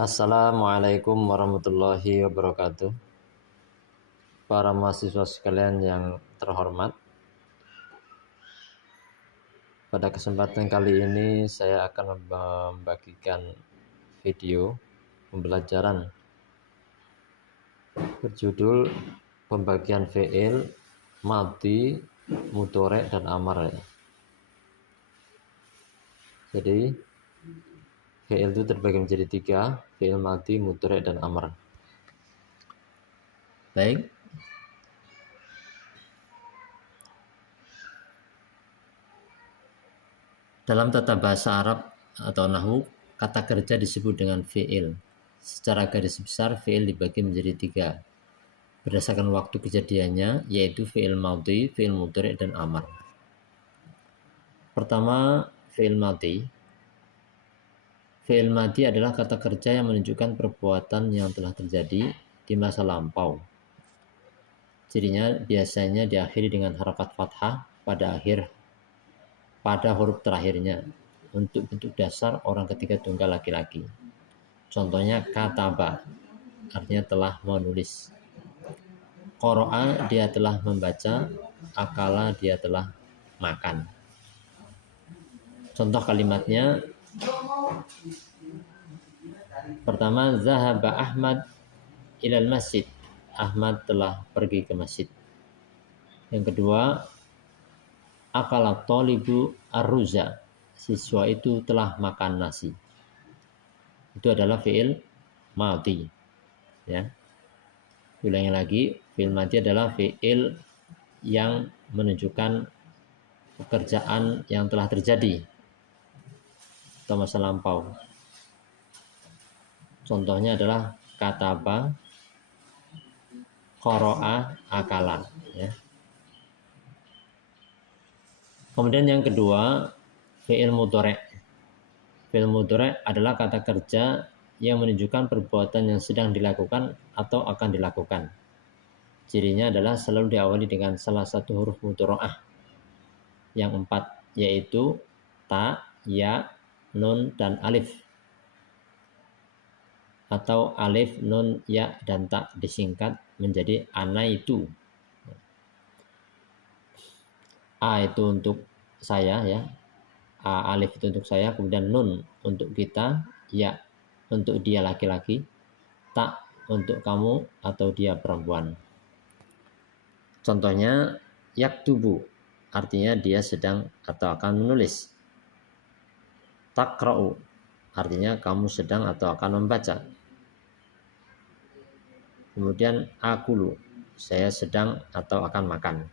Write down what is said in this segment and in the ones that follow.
Assalamualaikum warahmatullahi wabarakatuh. Para mahasiswa sekalian yang terhormat, pada kesempatan kali ini saya akan membagikan video pembelajaran berjudul pembagian fi'il, madhi, mudhari, dan amar. Jadi fi'il itu terbagi menjadi 3, fi'il madhi, mudhari, dan amar. Baik, dalam tata bahasa Arab atau nahwu, kata kerja disebut dengan fi'il. Secara garis besar, fi'il dibagi menjadi 3 berdasarkan waktu kejadiannya, yaitu fi'il madhi, fi'il mudhari, dan amar. Pertama, fi'il madhi. Fi'il madhi adalah kata kerja yang menunjukkan perbuatan yang telah terjadi di masa lampau. Cirinya biasanya diakhiri dengan harakat fathah pada huruf terakhirnya untuk bentuk dasar orang ketiga tunggal laki-laki. Contohnya kataba, artinya telah menulis. Qara'a, dia telah membaca. Akala, dia telah makan. Contoh kalimatnya, pertama, zahaba Ahmad ilal masjid. Ahmad telah pergi ke masjid. Yang kedua, akala thalibu arruza. Siswa itu telah makan nasi. Itu adalah fi'il madhi. Ya. Ulangi lagi, fi'il madhi adalah fi'il yang menunjukkan pekerjaan yang telah terjadi atau masa lampau. Contohnya adalah kataba, qara'a, akala. Ya. Kemudian yang kedua, fi'il mudhari. Fi'il mudhari adalah kata kerja yang menunjukkan perbuatan yang sedang dilakukan atau akan dilakukan. Cirinya adalah selalu diawali dengan salah satu huruf mudhara'ah yang 4, yaitu ta, ya, nun, dan alif, atau alif, nun, ya, dan ta disingkat menjadi anaitu. A itu untuk saya, ya. A, alif itu untuk saya, kemudian nun untuk kita, ya untuk dia laki-laki, ta untuk kamu atau dia perempuan. Contohnya yaktubu, artinya dia sedang atau akan menulis. Taqra'u, artinya kamu sedang atau akan membaca. Kemudian akulu, saya sedang atau akan makan.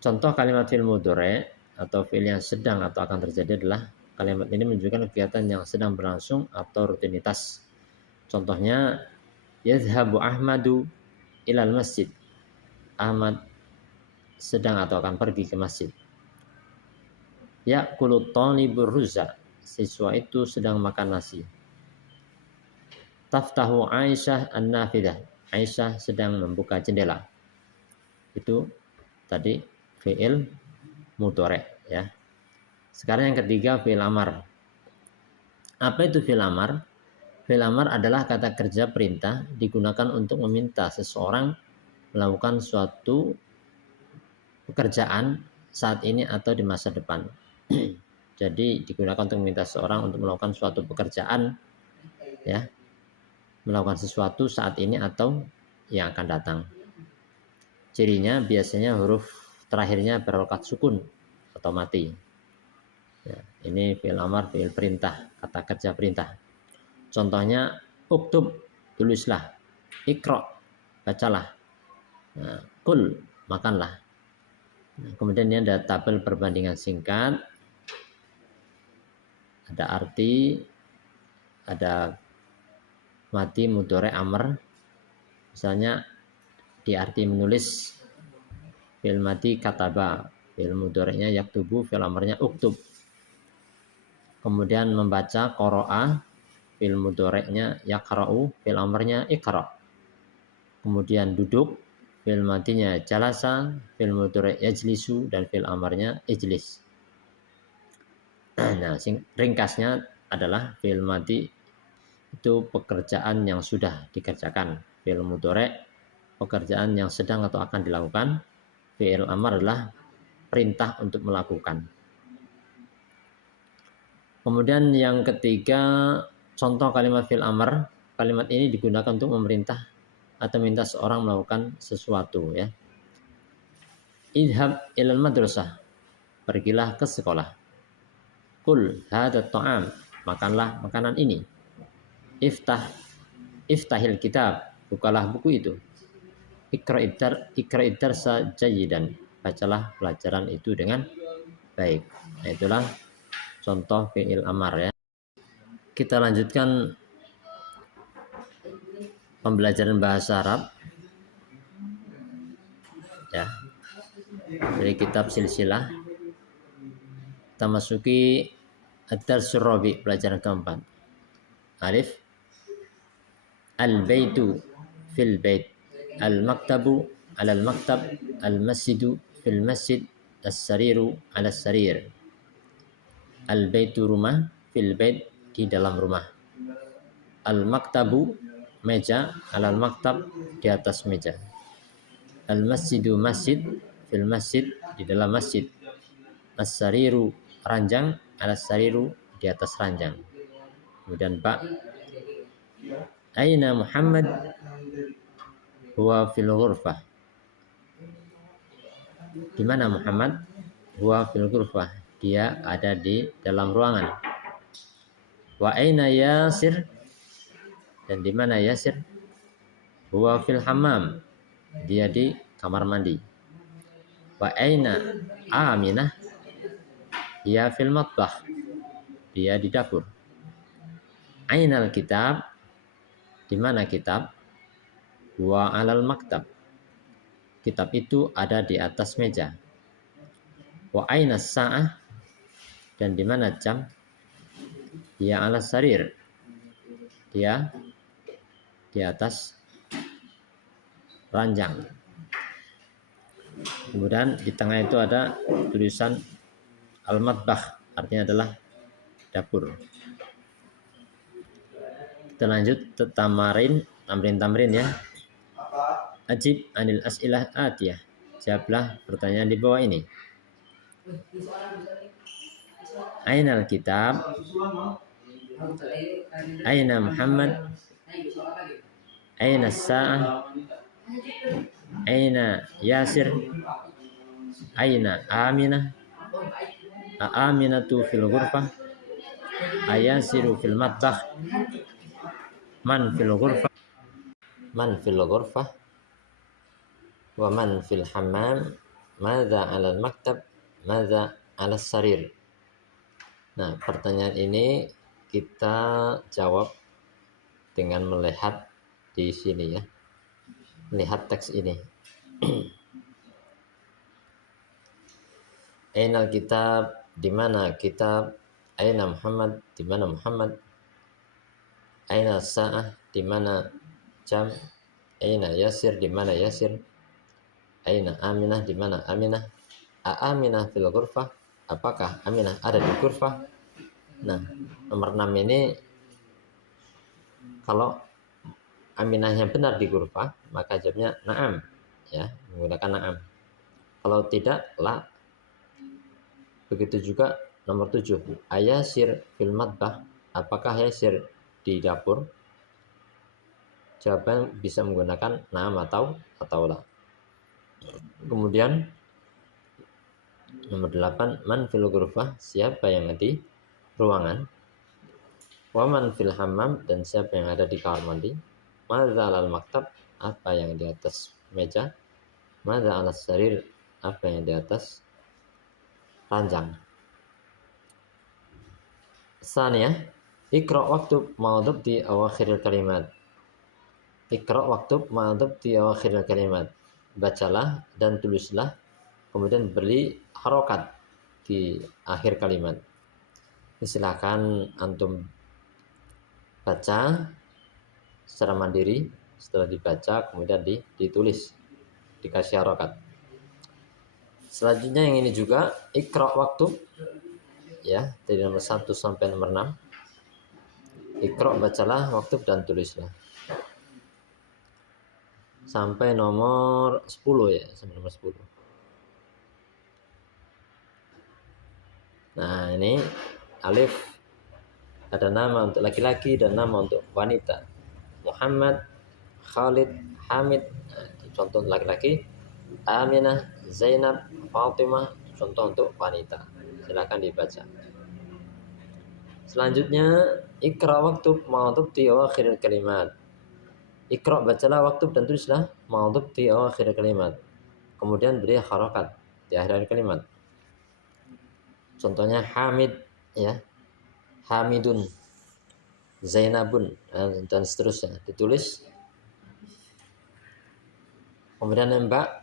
Contoh kalimat fi'il mudhari atau fi'il yang sedang atau akan terjadi adalah kalimat ini menunjukkan kegiatan yang sedang berlangsung atau rutinitas. Contohnya yadhhabu Ahmadu ilal masjid. Ahmad sedang atau akan pergi ke masjid. Ya'kulu thalibur ruza. Siswa itu sedang makan nasi. Taftahu Aisyah an-nafidah. Aisyah sedang membuka jendela. Itu tadi fi'il mudhari, ya. Sekarang yang ketiga, fi'il amar. Apa itu fi'il amar? Fi'il amar adalah kata kerja perintah digunakan untuk meminta seseorang melakukan suatu pekerjaan saat ini atau di masa depan. Jadi digunakan untuk meminta seseorang untuk melakukan suatu pekerjaan, ya, melakukan sesuatu saat ini atau yang akan datang. Cirinya biasanya huruf terakhirnya berharakat sukun atau mati. Ya, ini fi'il amar, fi'il perintah, kata kerja perintah. Contohnya uktub, tulislah. Iqra, bacalah. Nah, kul, makanlah. Nah, kemudian ini ada tabel perbandingan singkat, ada arti, ada mati, mudhari, amr. Misalnya di arti menulis, fi'il mati kataba, fi'il mudhari'nya yaktubu, fi'il amrnya uktub. Kemudian membaca qara'a, fi'il mudhari'nya yaqra'u, fi'il amrnya iqra'. Kemudian duduk, fi'il matinya jalasa, fi'il mudhari' yajlisu, dan fi'il amrnya ijlis. Nah, ringkasnya adalah fi'il mati itu pekerjaan yang sudah dikerjakan. Fi'il mudhari pekerjaan yang sedang atau akan dilakukan. Fi'il amar adalah perintah untuk melakukan. Kemudian yang ketiga, contoh kalimat fi'il amar. Kalimat ini digunakan untuk memerintah atau minta seorang melakukan sesuatu, ya. Idhab ilal madrasah, pergilah ke sekolah. Kul hadha ta'am, makanlah makanan ini. Iftahil kitab, bukalah buku itu. Iqra'id darsa jayidan, bacalah pelajaran itu dengan baik. Nah, itulah contoh fi'il amar, ya. Kita lanjutkan pembelajaran bahasa Arab, ya, dari kitab silsilah. Kita masuki ad-darsul rabi', pelajaran keempat. Alif, al-baitu fil bait, al-maktabu alal maktab, al-masjidu fil masjid, as-sariru ala sarir. Al-baitu rumah, fil bait di dalam rumah. Al-maktabu meja, alal maktab di atas meja. Al-masjidu masjid, fil masjid di dalam masjid. As-sariru ranjang, ala sariru di atas ranjang. Kemudian ba, aina Muhammad, huwa fil ghurfah. Di mana Muhammad? Huwa fil ghurfah, dia ada di dalam ruangan. Wa aina Yasir, dan di mana Yasir? Huwa fil hammam, dia di kamar mandi. Wa aina Aminah, dia fil matbah, dia di dapur. Ainal kitab, di mana kitab? Huwa alal maktab, kitab itu ada di atas meja. Wa aina sa'ah, dan di mana jam? Dia ala sarir, dia di atas ranjang. Kemudian di tengah itu ada tulisan al-matbah, artinya adalah dapur. Kita lanjut ke tamrin ya. Ajib anil as'ilah atiyah, jawablah pertanyaan di bawah ini. Ainal kitab, aina Muhammad, aina sa'ah, aina Yasir, aina Aminah, Aminatu fil ghurfah, ayasiru fil matbah, man fil ghurfah, wa man fil hammam, madza 'alal maktab, madza 'alas sarir. Nah, pertanyaan ini kita jawab dengan melihat di sini, ya. Lihat teks ini. Ainal kitab, di mana kitab? Aina Muhammad, di mana Muhammad? Aina sa'ah, di mana jam? Aina Yasir, di mana Yasir? Aina Aminah, di mana Aminah? Aminah fil ghurfah, apakah Aminah ada di ghurfah? Nah, nomor 6 ini kalau Aminahnya benar di ghurfah, maka jawabnya na'am, ya, menggunakan na'am. Kalau tidak, la. Begitu juga nomor 7, ayasir fil matbah, apakah Yasir di dapur? Jawaban bisa menggunakan na'am atau la. Kemudian nomor 8, man fil ghurfah, siapa yang di ruangan? Wa man fil hammam, dan siapa yang ada di kamar mandi? Madza 'alal maktab, apa yang di atas meja? Madza 'alas sarir, apa yang di atas ranjang. Tsaniyah, iqra' waktub ma'dhab di awakhiril kalimat. Iqra' waktub ma'dhab di awakhiril kalimat. Bacalah dan tulislah, kemudian beri harokat di akhir kalimat. Silakan antum baca secara mandiri, setelah dibaca kemudian ditulis, dikasih harokat. Selanjutnya yang ini juga iqra' waktub, ya, dari nomor 1 sampai nomor 6. Iqra bacalah, waktub dan tulislah. Sampai nomor 10 ya, sampai nomor 10. Nah, ini alif ada nama untuk laki-laki dan nama untuk wanita. Muhammad, Khalid, Hamid, nah, itu contoh untuk laki-laki. Aminah, Zainab, Fatimah, contoh untuk wanita. Silakan dibaca. Selanjutnya, Iqra waktub ma'dubti awakhiril kalimat. Iqra bacalah, waktub dan tulislah ma'dubti awakhiril kalimat. Kemudian beri harakat di akhir kalimat. Contohnya Hamid, ya, Hamidun, Zainabun, dan seterusnya ditulis. Kemudian nembak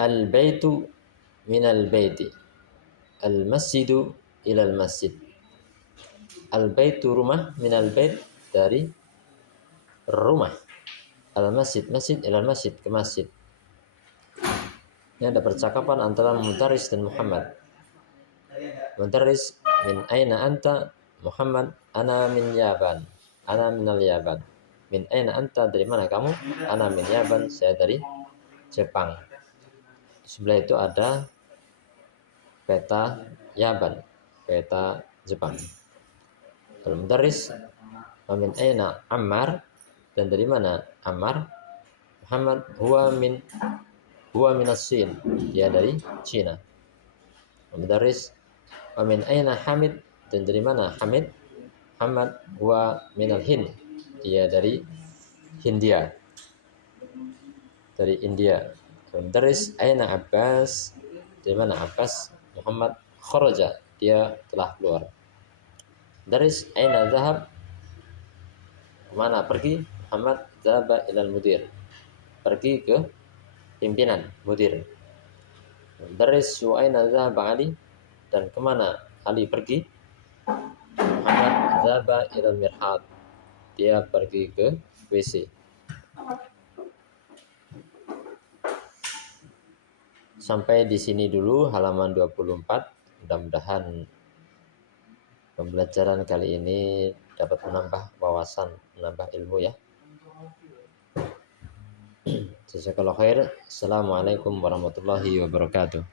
al-baitu minal baiti, al-masjidu ilal masjid. Al-baitu rumah, minal bait dari rumah, al-masjid masjid ilal masjid ke masjid. Ini ada percakapan antara Mudaris dan Muhammad. Mudaris, min aina anta? Muhammad, ana min Yaban, ana minal Yaban. Min aina anta, dari mana kamu? Ana min Yaban, saya dari Jepang. Di sebelah itu ada peta Yaban, peta Jepang. Al-Mudaris, min aina Ammar, dan dari mana Ammar? Muhammad, huwa minas Sin, dia dari Cina. Al-Mudaris, min aina Hamid, dan dari mana Hamid? Muhammad, huwa minal Hind, dia dari Hindia, dari India. Al-Mudaris, aina Abbas, dari mana Abbas? Muhammad, kharaja, dia telah keluar. Daris, aina zahab, kemana pergi? Muhammad, zahaba ilal mudir, pergi ke pimpinan, mudir. Daris, wa aina zahaba Ali, dan kemana Ali pergi? Muhammad, zahaba ilal mirhad, dia pergi ke WC. Sampai di sini dulu halaman 24. Mudah-mudahan pembelajaran kali ini dapat menambah wawasan, menambah ilmu ya. Jazakallahu khair. Assalamualaikum warahmatullahi wabarakatuh.